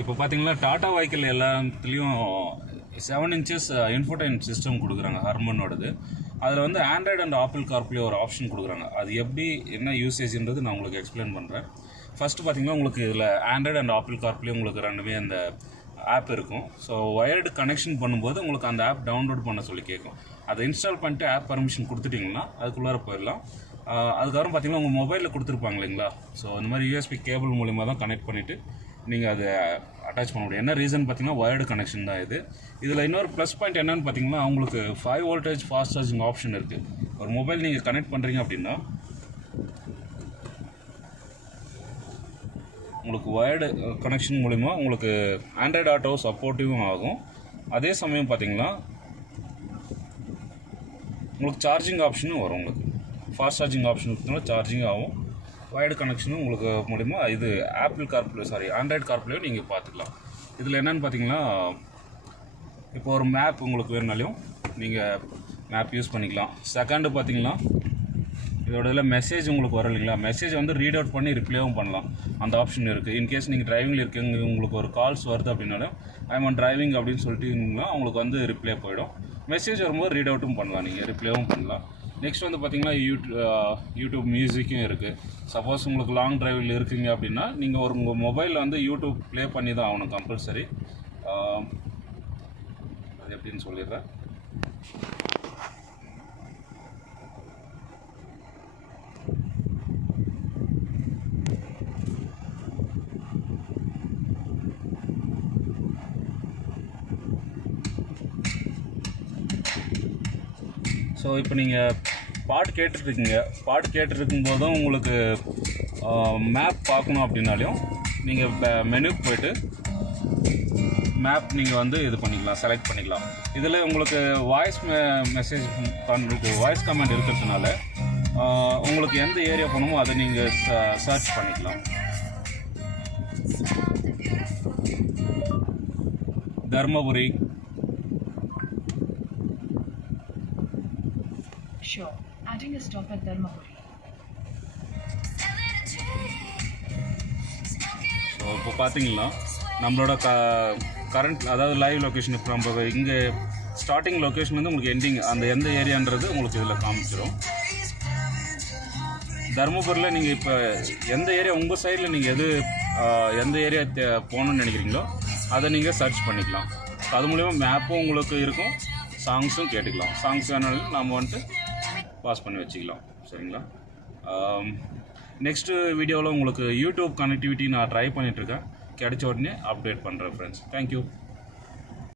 இப்போ பார்த்தீங்கன்னா டாடா வெஹிக்கிள் எல்லாத்துலேயும் 7 inches இன்ஃபோடெயின்மென்ட் சிஸ்டம் கொடுக்குறாங்க ஹார்மனோடது. அதில் வந்து ஆண்ட்ராய்டு அண்ட் ஆப்பிள் கார்ப்ளே ஒரு ஆப்ஷன் கொடுக்குறாங்க. அது எப்படி என்ன யூசேஜ்ன்றது நான் உங்களுக்கு எக்ஸ்பிளைன் பண்ணுறேன். ஃபஸ்ட்டு பார்த்தீங்கன்னா உங்களுக்கு இதில் ஆண்ட்ராய்டு அண்ட் ஆப்பிள் கார்ப்ளே உங்களுக்கு ரெண்டுமே அந்த ஆப் இருக்கும். ஸோ ஒயர்டு கனெக்ஷன் பண்ணும்போது உங்களுக்கு அந்த ஆப் டவுன்லோட் பண்ண சொல்லி கேட்கும். அதை இன்ஸ்டால் பண்ணிட்டு ஆப் பர்மிஷன் கொடுத்துட்டிங்கன்னா அதுக்குள்ளார போயிடலாம். அதுக்கப்புறம் பார்த்தீங்கன்னா உங்கள் மொபைலில் கொடுத்துருப்பாங்க இல்லைங்களா. ஸோ இந்த மாதிரி யூஎஸ்பி கேபிள் மூலிமா தான் கனெக்ட் பண்ணிவிட்டு நீங்கள் அதை அட்டாச் பண்ண முடியும். என்ன ரீசன் பார்த்தீங்கன்னா ஒயர்டு கனெக்ஷன் தான் இது. இதில் இன்னொரு ப்ளஸ் பாயிண்ட் என்னென்னு பார்த்தீங்கன்னா உங்களுக்கு 5 voltage ஃபாஸ்ட் சார்ஜிங் ஆப்ஷன் இருக்குது. ஒரு மொபைல் நீங்கள் கனெக்ட் பண்ணுறீங்க அப்படின்னா உங்களுக்கு ஒயர்டு கனெக்ஷன் மூலிமா உங்களுக்கு ஆண்ட்ராய்டு ஆட்டோ சப்போர்ட்டிவும் ஆகும். அதே சமயம் பார்த்தீங்கன்னா உங்களுக்கு சார்ஜிங் ஆப்ஷனும் வரும். உங்களுக்கு ஃபாஸ்ட் சார்ஜிங் ஆப்ஷன் இருக்கிறதுனால சார்ஜிங் ஆகும். ஒயர்டு கனெக்ஷனும் உங்களுக்கு மூலிமா இது ஆண்ட்ராய்டு கார்ப்ளேயும் நீங்கள் பார்த்துக்கலாம். இதில் என்னென்னு பார்த்தீங்கன்னா இப்போ ஒரு மேப் உங்களுக்கு வேணுனாலையும் நீங்கள் மேப் யூஸ் பண்ணிக்கலாம். செகண்டு பார்த்தீங்கன்னா இதோட மெசேஜ் உங்களுக்கு வரும் இல்லைங்களா, மெசேஜ் வந்து ரீட் அவுட் பண்ணி ரிப்ளேவும் பண்ணலாம். அந்த ஆப்ஷன் இருக்குது. இன்கேஸ் நீங்கள் டிரைவிங்கில் இருக்கீங்க, உங்களுக்கு ஒரு கால்ஸ் வருது அப்படின்னாலும் ஐம் ஆன் டிரைவிங் அப்படின்னு சொல்லிட்டீங்கன்னா உங்களுக்கு வந்து ரிப்ளே போயிடும். மெசேஜ் வரும்போது ரீட் அவுட்டும் பண்ணலாம், நீங்கள் ரிப்ளேவும் பண்ணலாம். நெக்ஸ்ட் வந்து பார்த்தீங்கன்னா யூடியூப் மியூசிக்கும் இருக்குது. சப்போஸ் உங்களுக்கு லாங் டிரைவில் இருக்கீங்க அப்படின்னா நீங்கள் உங்கள் மொபைலில் வந்து யூடியூப் ப்ளே பண்ணி தான் ஆகணும் கம்பல்சரி. அது எப்படின்னு சொல்லிடுறேன். ஸோ இப்போ நீங்கள் பாட்டு கேட்டுருக்கும் போதும் உங்களுக்கு மேப் பார்க்கணும் அப்படின்னாலையும் நீங்கள் மெனுக்கு போய்ட்டு மேப் நீங்கள் வந்து இது பண்ணிக்கலாம், செலக்ட் பண்ணிக்கலாம். இதில் உங்களுக்கு வாய்ஸ் கமெண்ட் இருக்கிறதுனால உங்களுக்கு எந்த ஏரியா போகணுமோ அதை நீங்கள் சர்ச் பண்ணிக்கலாம். Dharmapuri, Sure. Adding a stop at Dharmapuri. So இப்போ பார்த்தீங்கன்னா நம்மளோட கரண்ட் அதாவது லைவ் லொக்கேஷன் இப்போ நம்ம இங்கே ஸ்டார்டிங் லொக்கேஷன் வந்து உங்களுக்கு எண்டிங் அந்த எந்த ஏரியான்றது உங்களுக்கு இதில் காமிச்சிடும். தருமபுரியில் நீங்கள் இப்போ எந்த ஏரியா உங்கள் சைடில் நீங்கள் எந்த ஏரியா போகணுன்னு நினைக்கிறீங்களோ அதை நீங்கள் சர்ச் பண்ணிக்கலாம். அது மூலிமா மேப்பும் உங்களுக்கு இருக்கும், சாங்ஸும் கேட்டுக்கலாம். சாங்ஸ் வேணாலும் நம்ம வந்துட்டு பாஸ் பண்ணி வச்சுக்கலாம். சரிங்களா. நெக்ஸ்ட்டு வீடியோவில் உங்களுக்கு யூடியூப் கனெக்டிவிட்டி நான் ட்ரை பண்ணிகிட்ருக்கேன். கிடைச்ச உடனே அப்டேட் பண்ணுறேன் ஃப்ரெண்ட்ஸ். தேங்க்யூ.